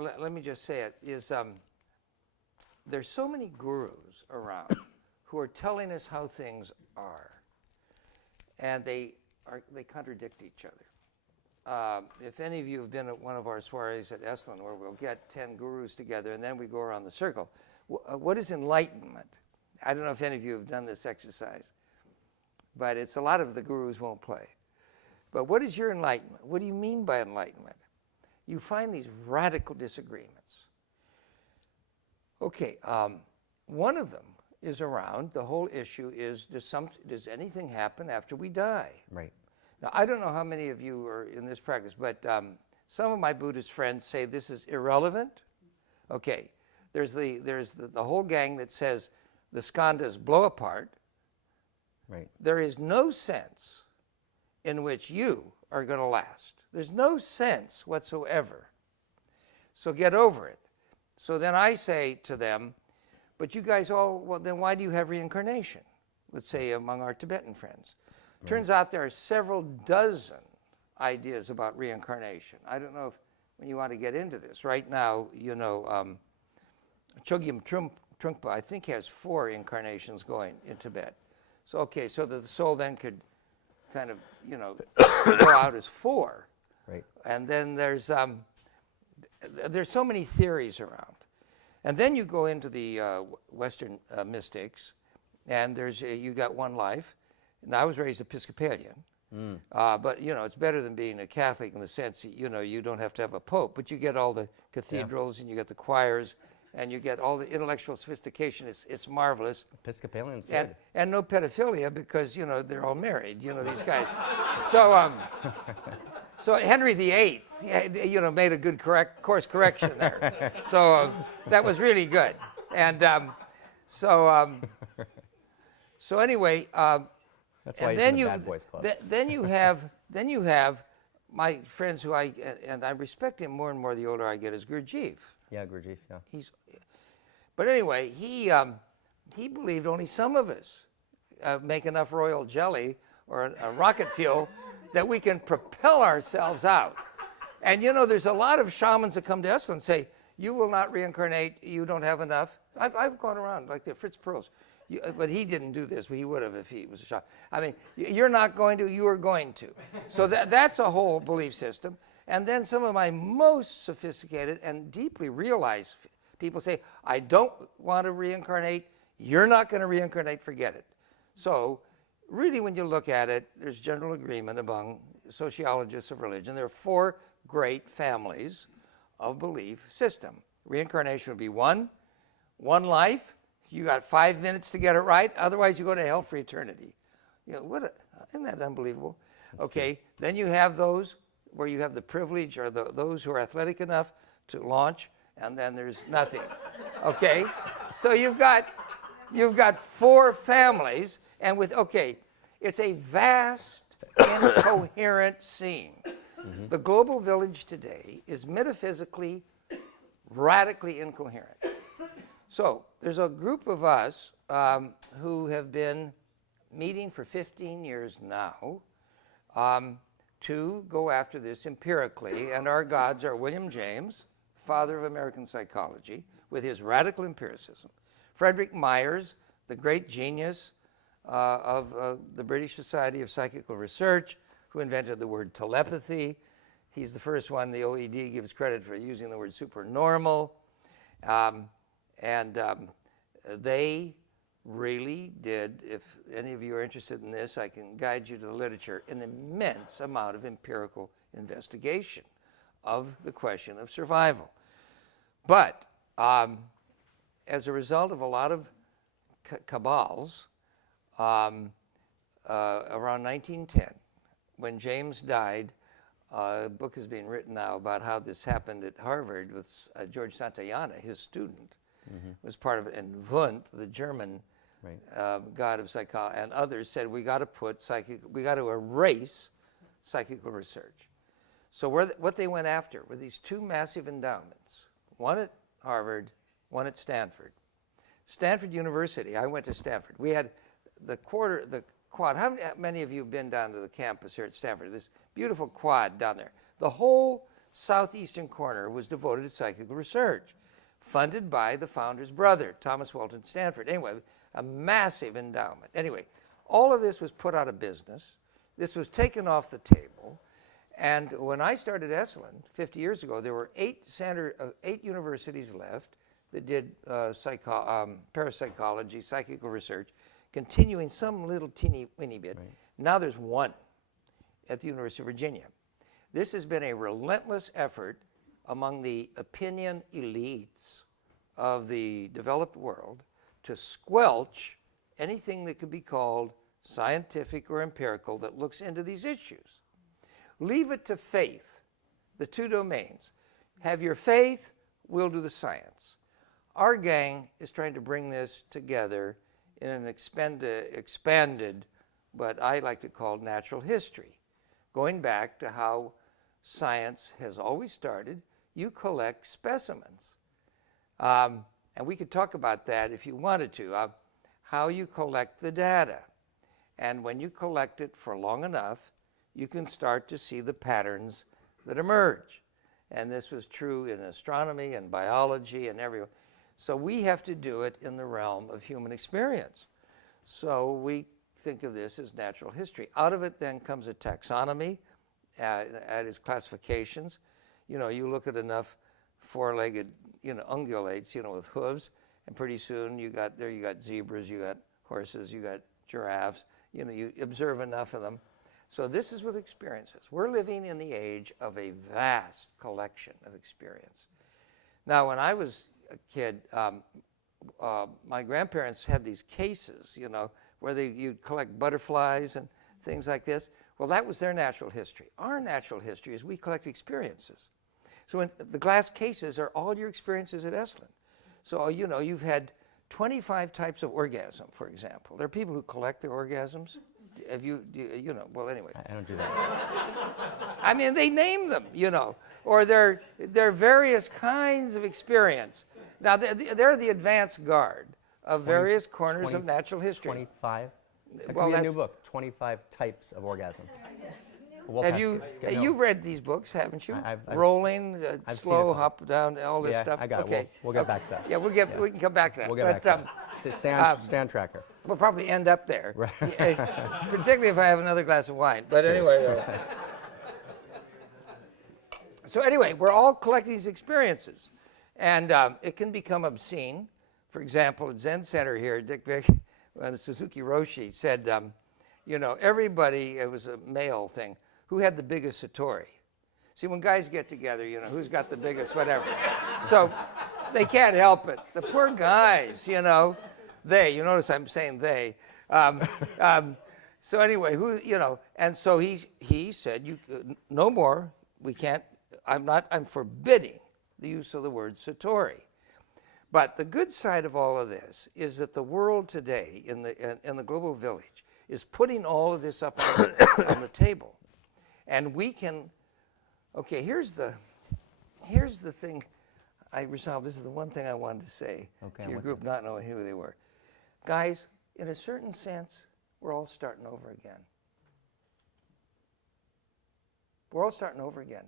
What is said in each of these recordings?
let me just say it, is there's so many gurus around who are telling us how things are, and they contradict each other. If any of you have been at one of our soirees at Esalen, where we'll get 10 gurus together and then we go around the circle, what is enlightenment? I don't know if any of you have done this exercise, but it's a lot of the gurus won't play. But what is your enlightenment? What do you mean by enlightenment? You find these radical disagreements. Okay, one of them is around, the whole issue is, does anything happen after we die? Right. Now, I don't know how many of you are in this practice, but some of my Buddhist friends say this is irrelevant. Okay, there's the whole gang that says the skandhas blow apart. Right. There is no sense in which you are going to last. There's no sense whatsoever. So get over it. So then I say to them, but you guys all, well, then why do you have reincarnation? Let's say among our Tibetan friends. Right. Turns out there are several dozen ideas about reincarnation. I don't know if, when you want to get into this. Right now, you know, Chogyam Trungpa, I think, has 4 incarnations going in Tibet. So, okay, so that the soul then could kind of, you know, go out as 4. Right. And then there's so many theories around. And then you go into the Western mystics, and you got one life. And I was raised Episcopalian, but you know, it's better than being a Catholic in the sense that, you know, you don't have to have a pope, but you get all the cathedrals and you get the choirs and you get all the intellectual sophistication. It's marvelous. Episcopalian's good. And no pedophilia because, you know, they're all married, you know, these guys. So, so Henry VIII, you know, made a good course correction there. So that was really good. And so anyway, that's why and he's in the Bad Boys Club. then you have my friends who I respect him more and more the older I get, is Gurdjieff. Yeah, Gurdjieff, yeah. But anyway, he believed only some of us make enough royal jelly or a rocket fuel that we can propel ourselves out. And you know, there's a lot of shamans that come to us and say, you will not reincarnate, you don't have enough. I've gone around like the Fritz Perls. But he didn't do this, but he would have if he was a shaman. I mean, you're not going to, you are going to. So that's a whole belief system. And then some of my most sophisticated and deeply realized people say, I don't want to reincarnate, you're not going to reincarnate, forget it. So really when you look at it, there's general agreement among sociologists of religion. There are 4 great families of belief system. Reincarnation would be one life. You got 5 minutes to get it right, otherwise you go to hell for eternity. You know, isn't that unbelievable? That's okay, true. Then you have those where you have the privilege or those who are athletic enough to launch, and then there's nothing. Okay, so you've got 4 families, and it's a vast, incoherent scene. Mm-hmm. The global village today is metaphysically, radically incoherent. So there's a group of us who have been meeting for 15 years now to go after this empirically, and our gods are William James, father of American psychology, with his radical empiricism, Frederick Myers, the great genius of the British Society of Psychical Research, who invented the word telepathy. He's the first one the OED gives credit for using the word supernormal. And they really did, if any of you are interested in this, I can guide you to the literature, an immense amount of empirical investigation of the question of survival. But as a result of a lot of cabals, around 1910, when James died, a book is being written now about how this happened at Harvard with George Santayana, his student. Mm-hmm. Was part of it, and Wundt, the German god of psychology, and others said we got to erase psychical research. So what they went after were these 2 massive endowments, one at Harvard, one at Stanford. Stanford University, I went to Stanford. We had the quad. How many of you have been down to the campus here at Stanford? This beautiful quad down there. The whole southeastern corner was devoted to psychical research, funded by the founder's brother, Thomas Walton Stanford. Anyway, a massive endowment. Anyway, all of this was put out of business. This was taken off the table. And when I started Esalen 50 years ago, there were 8 universities left that did parapsychology, psychical research, continuing some little teeny weeny bit. Right. Now there's 1 at the University of Virginia. This has been a relentless effort among the opinion elites of the developed world to squelch anything that could be called scientific or empirical that looks into these issues. Leave it to faith, the 2 domains. Have your faith, we'll do the science. Our gang is trying to bring this together in an expanded, but I like to call natural history, going back to how science has always started. You collect specimens. And we could talk about that if you wanted to, how you collect the data. And when you collect it for long enough, you can start to see the patterns that emerge. And this was true in astronomy and biology and everywhere. So we have to do it in the realm of human experience. So we think of this as natural history. Out of it then comes a taxonomy, at its classifications. You know, you look at enough 4-legged, ungulates, with hooves, and pretty soon you got zebras, you got horses, you got giraffes. You observe enough of them. So this is with experiences. We're living in the age of a vast collection of experience. Now, when I was a kid, my grandparents had these cases, where you'd collect butterflies and things like this. Well, that was their natural history. Our natural history is we collect experiences. So the glass cases are all your experiences at Esalen. So, you've had 25 types of orgasm, for example. There are people who collect their orgasms. Have well, anyway. I don't do that. I mean, they name them, or they're various kinds of experience. Now, they're the advanced guard of various corners of natural history. 25? That could be a new book, 25 types of orgasm. You've read these books, haven't you? I've Rolling, slow, hop down, all this stuff. I got okay. it. We'll get back to that. Yeah, we can come back to that. We'll get back to that. Stand tracker. We'll probably end up there, right. Particularly if I have another glass of wine. But anyway. So anyway, we're all collecting these experiences. And it can become obscene. For example, at Zen Center here, Dick Vick and Suzuki Roshi said, everybody, it was a male thing, who had the biggest Satori. See, when guys get together, who's got the biggest whatever. So they can't help it. The poor guys, they, you notice I'm saying they. So anyway, and so he said, no more, we can't, I'm forbidding the use of the word Satori. But the good side of all of this is that the world today in the global village is putting all of this up on the table. And we can, okay, here's the thing I resolved. This is the one thing I wanted to say to your group, not knowing who they were. Guys, in a certain sense, we're all starting over again. We're all starting over again.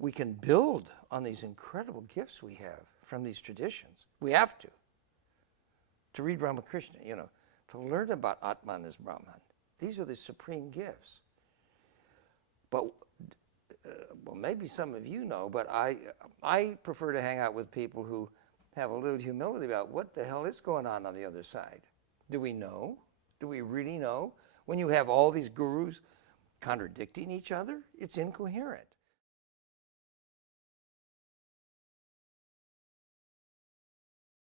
We can build on these incredible gifts we have from these traditions. We have to read Ramakrishna, to learn about Atman as Brahman. These are the supreme gifts. But, well, maybe some of you know, but I prefer to hang out with people who have a little humility about what the hell is going on the other side. Do we know? Do we really know? When you have all these gurus contradicting each other, it's incoherent.